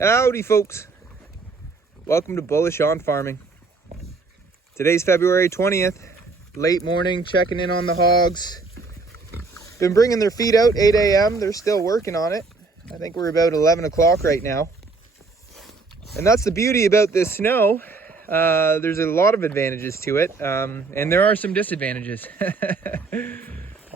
Howdy folks, welcome to Bullish on Farming. Today's February 20th, late morning, checking in on the hogs. Been bringing their feed out 8 a.m. They're still working on it. I think we're about 11 o'clock right now. And that's the beauty about this snow. There's a lot of advantages to it, and there are some disadvantages.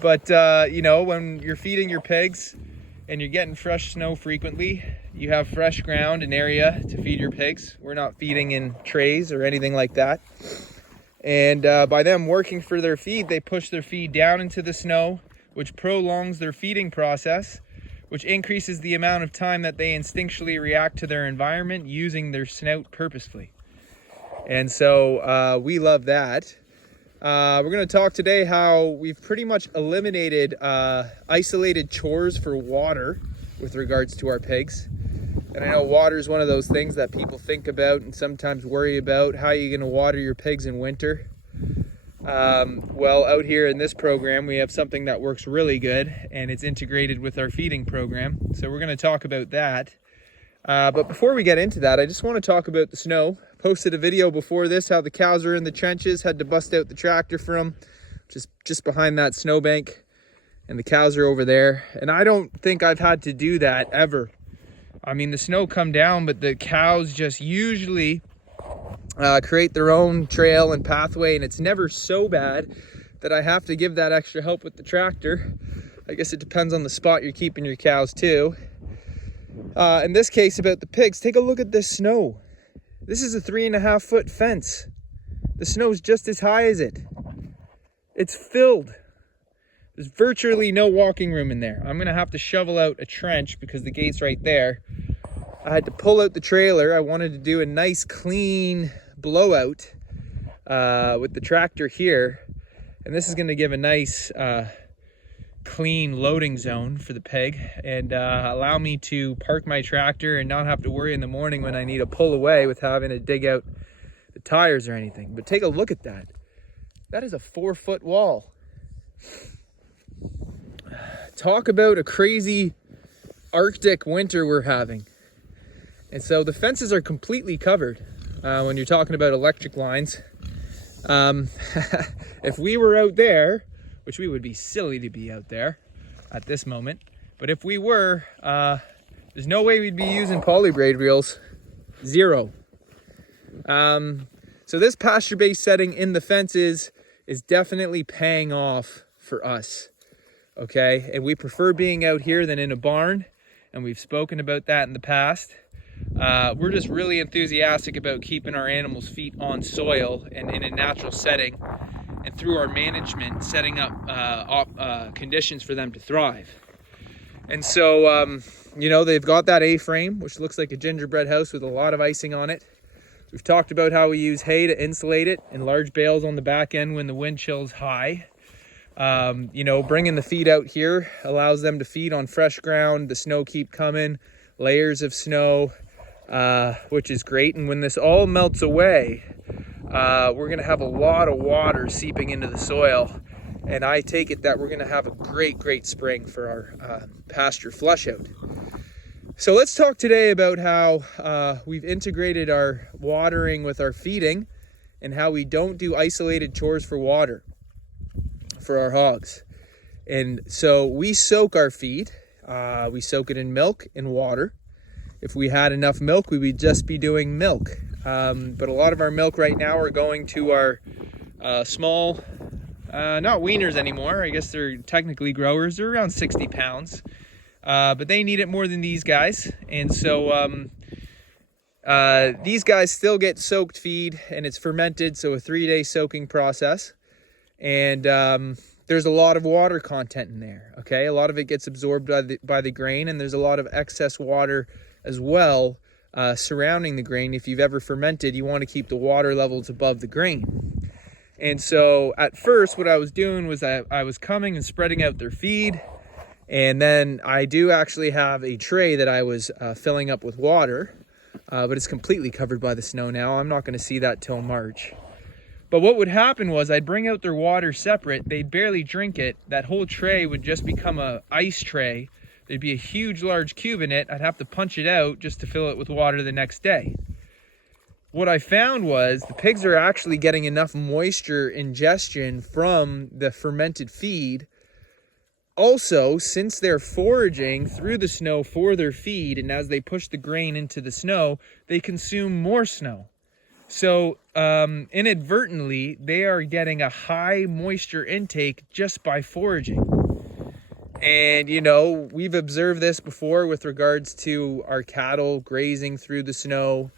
But you know, when you're feeding your pigs and you're getting fresh snow frequently, you have fresh ground and area to feed your pigs. We're not feeding in trays or anything like that. And by them working for their feed, they push their feed down into the snow, which prolongs their feeding process, which increases the amount of time that they instinctually react to their environment using their snout purposefully. And so we love that. We're going to talk today how we've pretty much eliminated isolated chores for water with regards to our pigs. And I know water is one of those things that people think about and sometimes worry about. How are you going to water your pigs in winter? Well, out here in this program, we have something that works really good, and it's integrated with our feeding program. So we're going to talk about that. But before we get into that, I just want to talk about the snow. Posted a video before this, how the cows are in the trenches, had to bust out the tractor for them, just behind that snowbank, and the cows are over there. And I don't think I've had to do that ever. I mean, the snow come down, but the cows just usually create their own trail and pathway, and it's never so bad that I have to give that extra help with the tractor. I guess it depends on the spot you're keeping your cows too. In this case, about the pigs, take a look at this snow. This is a 3.5 foot fence. The snow's just as high as it. It's filled. There's virtually no walking room in there. I'm gonna have to shovel out a trench because the gate's right there. I had to pull out the trailer. I wanted to do a nice clean blowout with the tractor here. And this is gonna give a nice clean loading zone for the pig and allow me to park my tractor and not have to worry in the morning when I need to pull away with having to dig out the tires or anything. But take a look at that. That is a 4-foot wall. Talk about a crazy Arctic winter we're having. And so the fences are completely covered when you're talking about electric lines. If we were out there, which we would be silly to be out there at this moment, but if we were, there's no way we'd be using poly braid reels. Zero. So this pasture-based setting in the fences is definitely paying off for us. Okay, and we prefer being out here than in a barn, and we've spoken about that in the past. We're just really enthusiastic about keeping our animals' feet on soil and in a natural setting, and through our management, setting up conditions for them to thrive. And so, you know, they've got that A-frame, which looks like a gingerbread house with a lot of icing on it. We've talked about how we use hay to insulate it and large bales on the back end when the wind chill's high. You know, bringing the feed out here allows them to feed on fresh ground. The snow keep coming, layers of snow, which is great. And when this all melts away, we're going to have a lot of water seeping into the soil. And I take it that we're going to have a great spring for our pasture flush out. So let's talk today about how we've integrated our watering with our feeding and how we don't do isolated chores for water for our hogs. And so we soak our feed. We soak it in milk and water. If we had enough milk, we would just be doing milk. But a lot of our milk right now are going to our small, not weaners anymore. I guess they're technically growers. They're around 60 pounds. But they need it more than these guys. And so these guys still get soaked feed, and it's fermented, so a 3-day soaking process. And there's a lot of water content in there, okay? A lot of it gets absorbed by the grain, and there's a lot of excess water as well surrounding the grain. If you've ever fermented, you want to keep the water levels above the grain. And so at first, what I was doing was I was coming and spreading out their feed, and then I do actually have a tray that I was filling up with water, but it's completely covered by the snow now. I'm not going to see that till March. But what would happen was I'd bring out their water separate. They'd barely drink it. That whole tray would just become a ice tray There'd be a huge, large cube in it. I'd have to punch it out just to fill it with water the next day. What I found was the pigs are actually getting enough moisture ingestion from the fermented feed. Also, since they're foraging through the snow for their feed, and as they push the grain into the snow, they consume more snow. So inadvertently, they are getting a high moisture intake just by foraging. And, you know, we've observed this before with regards to our cattle grazing through the snow,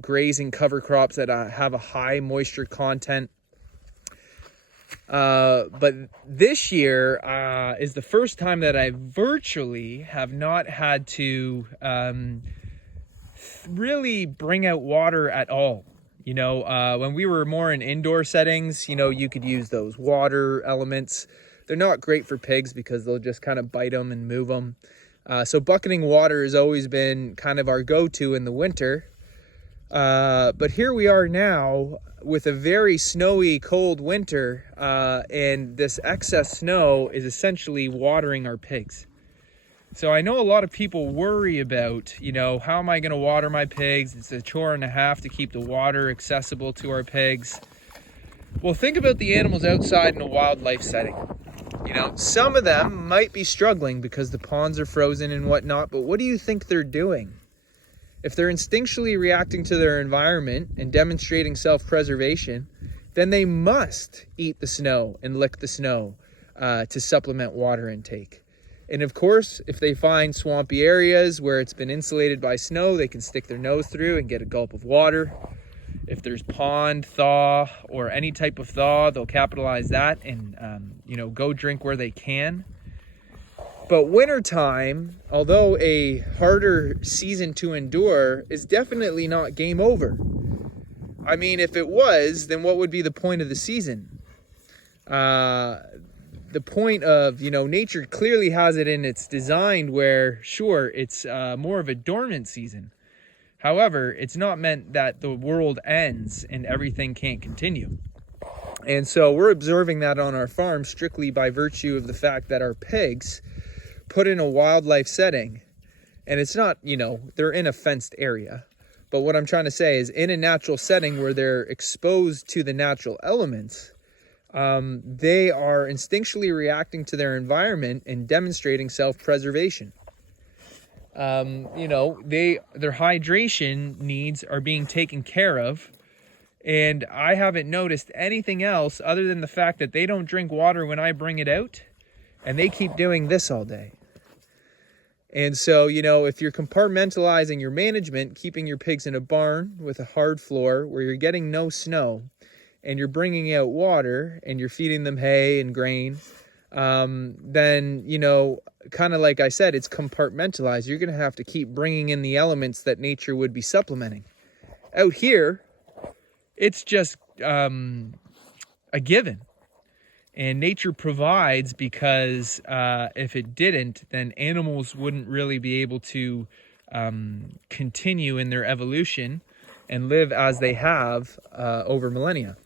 grazing cover crops that have a high moisture content. But this year is the first time that I virtually have not had to really bring out water at all. You know, when we were more in indoor settings, you know, you could use those water elements. They're not great for pigs because they'll just kind of bite them and move them. So bucketing water has always been kind of our go-to in the winter. But here we are now with a very snowy, cold winter, and this excess snow is essentially watering our pigs. So I know a lot of people worry about, you know, how am I going to water my pigs? It's a chore and a half to keep the water accessible to our pigs. Well, think about the animals outside in a wildlife setting. You know, some of them might be struggling because the ponds are frozen and whatnot, but what do you think they're doing? If they're instinctually reacting to their environment and demonstrating self-preservation, then they must eat the snow and lick the snow to supplement water intake. And of course, if they find swampy areas where it's been insulated by snow, they can stick their nose through and get a gulp of water. If there's pond thaw or any type of thaw, they'll capitalize that and, you know, go drink where they can. But wintertime, although a harder season to endure, is definitely not game over. I mean, if it was, then what would be the point of the season? The point of, you know, nature clearly has it in its design where, sure, it's more of a dormant season. However, it's not meant that the world ends and everything can't continue. And so we're observing that on our farm strictly by virtue of the fact that our pigs put in a wildlife setting, and it's not, you know, they're in a fenced area. But what I'm trying to say is in a natural setting where they're exposed to the natural elements, they are instinctually reacting to their environment and demonstrating self-preservation. You know, their hydration needs are being taken care of. And I haven't noticed anything else other than the fact that they don't drink water when I bring it out. And they keep doing this all day. And so, you know, if you're compartmentalizing your management, keeping your pigs in a barn with a hard floor where you're getting no snow, and you're bringing out water and you're feeding them hay and grain, then, you know, kind of like I said, it's compartmentalized. You're going to have to keep bringing in the elements that nature would be supplementing. Out here, it's just a given. And nature provides because if it didn't, then animals wouldn't really be able to continue in their evolution and live as they have over millennia.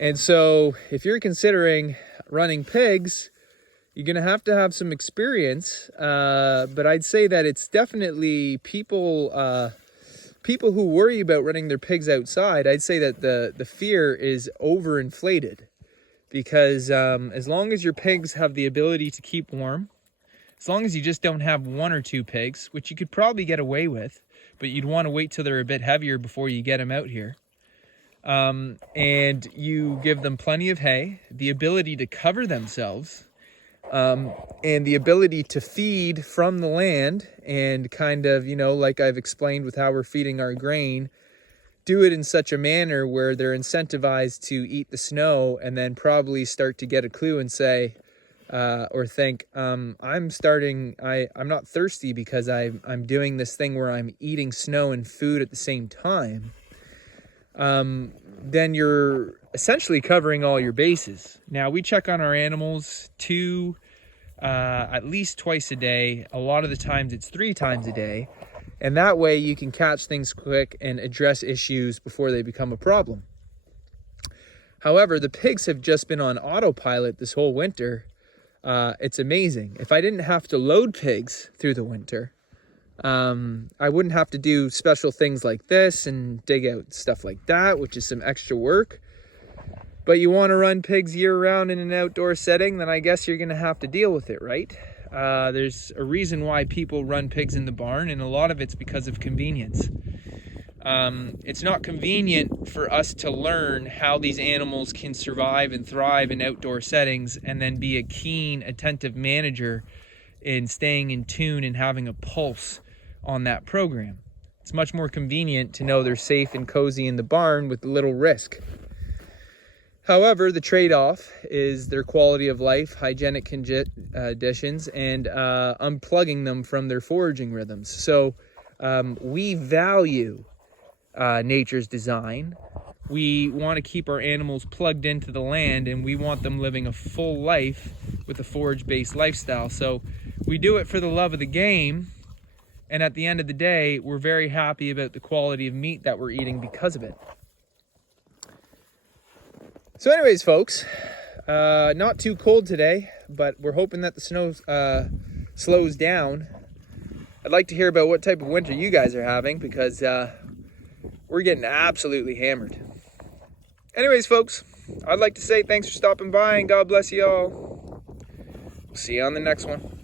And so if you're considering running pigs, you're going to have some experience. But I'd say that it's definitely people who worry about running their pigs outside. I'd say that the fear is overinflated. Because as long as your pigs have the ability to keep warm, as long as you just don't have one or two pigs, which you could probably get away with, but you'd want to wait till they're a bit heavier before you get them out here. And you give them plenty of hay, the ability to cover themselves, and the ability to feed from the land and kind of, you know, like I've explained with how we're feeding our grain, do it in such a manner where they're incentivized to eat the snow and then probably start to get a clue and say, or think, I'm not thirsty because I'm doing this thing where I'm eating snow and food at the same time. Then you're essentially covering all your bases. Now, we check on our animals at least twice a day. A lot of the times it's 3 times a day. And that way you can catch things quick and address issues before they become a problem. However, the pigs have just been on autopilot this whole winter. it's amazing. If I didn't have to load pigs through the winter, I wouldn't have to do special things like this and dig out stuff like that, which is some extra work. But you want to run pigs year-round in an outdoor setting, then I guess you're going to have to deal with it, right? There's a reason why people run pigs in the barn, and a lot of it's because of convenience. It's not convenient for us to learn how these animals can survive and thrive in outdoor settings and then be a keen, attentive manager in staying in tune and having a pulse on that program. It's much more convenient to know they're safe and cozy in the barn with little risk. However, the trade-off is their quality of life, hygienic conditions, and unplugging them from their foraging rhythms. So we value nature's design. We want to keep our animals plugged into the land, and we want them living a full life with a forage-based lifestyle. So we do it for the love of the game, and at the end of the day, we're very happy about the quality of meat that we're eating because of it. So anyways, folks, not too cold today, but we're hoping that the snow slows down. I'd like to hear about what type of winter you guys are having, because we're getting absolutely hammered. Anyways, folks, I'd like to say thanks for stopping by, and God bless you all. We'll see you on the next one.